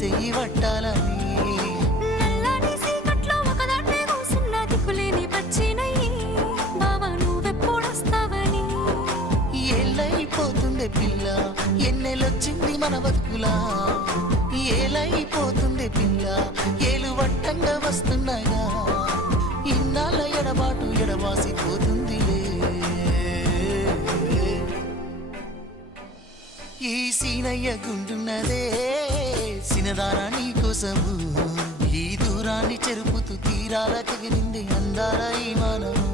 సెయ్యి పట్టాలని ఏలైపోతుండే పిల్ల ఎన్నెలొచ్చింది మన బతుకులా ఏలైపోతుండే పిల్ల ఏలు వట్టంగా వస్తున్నాయా ఇన్నాళ్ళ ఎడబాటు ఎడవాసిపోతుందిలే ఈ సీనయ్య గుండున్నదే సినదారా నీ కోసము ఈ దూరాన్ని చెరుపుతూ తీరాల తెగిరింది అందాల ఈ మానవు